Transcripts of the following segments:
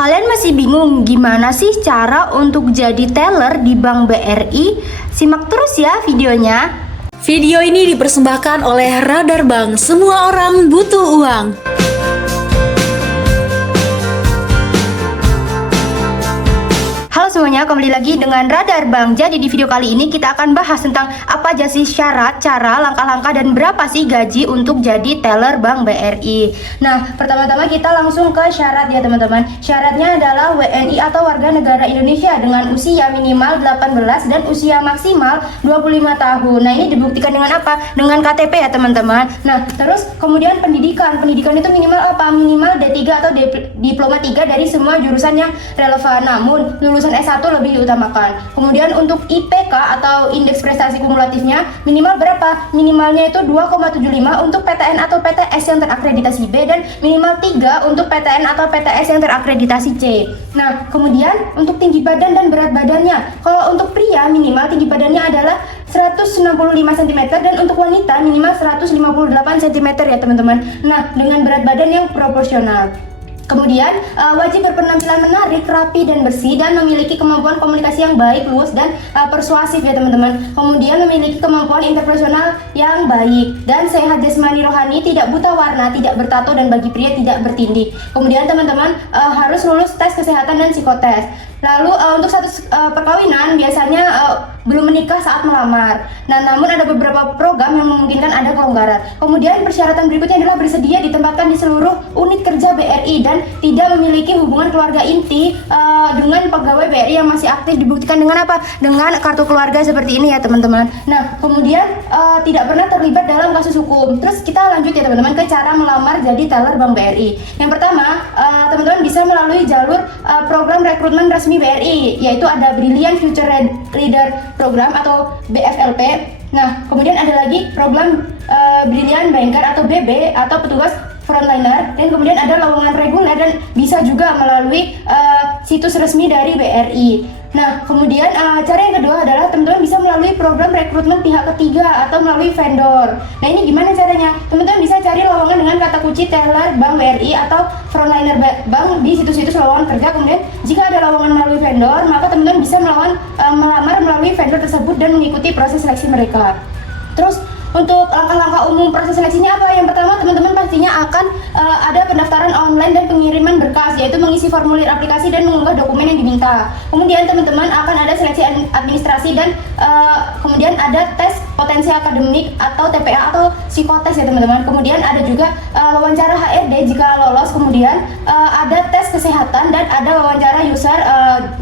Kalian masih bingung gimana sih cara untuk jadi teller di Bank BRI? Simak terus ya videonya. Video ini dipersembahkan oleh Radar Bank. Semua orang butuh uang. Halo semuanya, kembali lagi dengan Radar Bank. Jadi di video kali ini kita akan bahas tentang apa aja sih syarat, cara, langkah-langkah, dan berapa sih gaji untuk jadi teller Bank BRI. Nah, pertama-tama kita langsung ke syarat ya teman-teman. Syaratnya adalah WNI atau warga negara Indonesia dengan usia minimal 18 dan usia maksimal 25 tahun. Nah, ini dibuktikan dengan apa? Dengan KTP ya teman-teman. Nah, terus kemudian pendidikan. Pendidikan itu minimal apa? Minimal D3 atau diploma 3 dari semua jurusan yang relevan. Namun, lulusan S1 lebih diutamakan. Kemudian untuk IPK atau indeks prestasi kumulatifnya minimal berapa? Minimalnya itu 2,75 untuk PTN atau PTS yang terakreditasi B dan minimal 3 untuk PTN atau PTS yang terakreditasi C. Nah, kemudian untuk tinggi badan dan berat badannya. Kalau untuk pria minimal tinggi badannya adalah 165 cm dan untuk wanita minimal 158 cm ya teman-teman. Nah, dengan berat badan yang proporsional. Kemudian wajib berpenampilan menarik, rapi dan bersih dan memiliki kemampuan komunikasi yang baik, luas dan persuasif ya teman-teman. Kemudian memiliki kemampuan interpersonal yang baik dan sehat jasmani rohani, tidak buta warna, tidak bertato dan bagi pria tidak bertindik. Kemudian teman-teman harus lulus tes kesehatan dan psikotes. Lalu untuk status perkawinan biasanya belum menikah saat melamar. Nah, namun ada beberapa program yang memungkinkan ada kelonggaran. Kemudian persyaratan berikutnya adalah bersedia ditempatkan di seluruh unit kerja BRI dan tidak memiliki hubungan keluarga inti dengan pegawai BRI yang masih aktif. Dibuktikan dengan apa? Dengan kartu keluarga seperti ini ya teman-teman. Nah, kemudian tidak pernah terlibat dalam kasus hukum. Terus kita lanjut ya teman-teman ke cara melamar jadi teller Bank BRI. Yang pertama, teman-teman bisa melalui jalur program rekrutmen resmi BRI, yaitu ada Brilliant Future Leader Program atau BFLP. Nah, kemudian ada lagi program Brilliant Banker atau BB atau petugas frontliner, dan kemudian ada lowongan reguler dan bisa juga melalui situs resmi dari BRI. Nah, kemudian cara yang kedua adalah teman-teman bisa melalui program rekrutmen pihak ketiga atau melalui vendor. Nah, ini gimana caranya? Teman-teman bisa cari lowongan dengan kata kunci teller Bank BRI atau frontliner bank di situs-situs lowongan kerja. Kemudian jika ada lowongan melalui vendor, maka teman-teman bisa melamar melalui vendor tersebut dan mengikuti proses seleksi mereka. Terus untuk langkah-langkah umum proses seleksinya apa? Yang pertama, teman-teman pastinya akan ada pendaftaran online dan pengiriman berkas, yaitu mengisi formulir aplikasi dan mengunggah dokumen yang diminta. Kemudian teman-teman akan ada seleksi administrasi dan kemudian ada tes potensi akademik atau TPA atau psikotes ya teman-teman. Kemudian ada juga wawancara HRD jika lolos. Kemudian ada tes kesehatan dan ada wawancara user,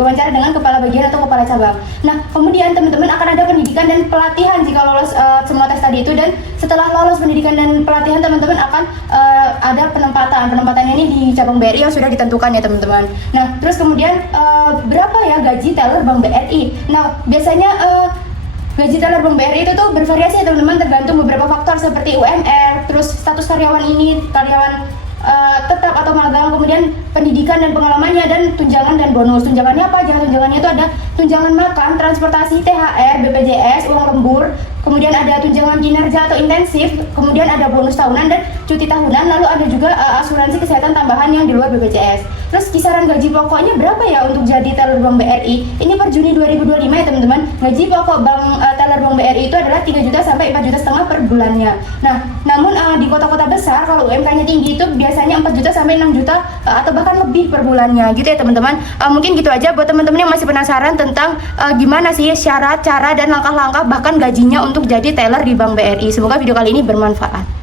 wawancara dengan kepala bagian atau kepala cabang. Nah, kemudian teman-teman akan ada pendidikan dan pelatihan jika lolos semua tes tadi itu, dan setelah lolos pendidikan dan pelatihan teman-teman akan ada penempatannya ini di cabang BRI yang sudah ditentukan ya teman-teman. Nah, terus kemudian berapa ya gaji teller Bank BRI? Nah, biasanya gaji teller Bank BRI itu tuh bervariasi ya teman-teman, tergantung beberapa faktor seperti UMR, terus status karyawan ini, karyawan tetap atau magang, kemudian pendidikan dan pengalamannya, dan tunjangan dan bonus. Tunjangannya apa aja? Tunjangannya itu ada tunjangan makan, transportasi, THR, BPJS, uang lembur, kemudian ada tunjangan kinerja atau intensif, kemudian ada bonus tahunan dan cuti tahunan, lalu ada juga asuransi kesehatan tambahan yang di luar BPJS. Terus kisaran gaji pokoknya berapa ya untuk jadi teller Bank BRI? Ini per Juni 2025 ya teman-teman. Gaji pokok teller Bank BRI itu adalah 3 juta sampai 4 juta setengah per bulannya. Nah, namun di kota-kota besar kalau UMK-nya tinggi itu biasanya 4 juta sampai 6 juta atau bahkan lebih per bulannya gitu ya teman-teman. Mungkin gitu aja buat teman-teman yang masih penasaran tentang gimana sih syarat, cara, dan langkah-langkah bahkan gajinya untuk jadi teller di Bank BRI. Semoga video kali ini bermanfaat.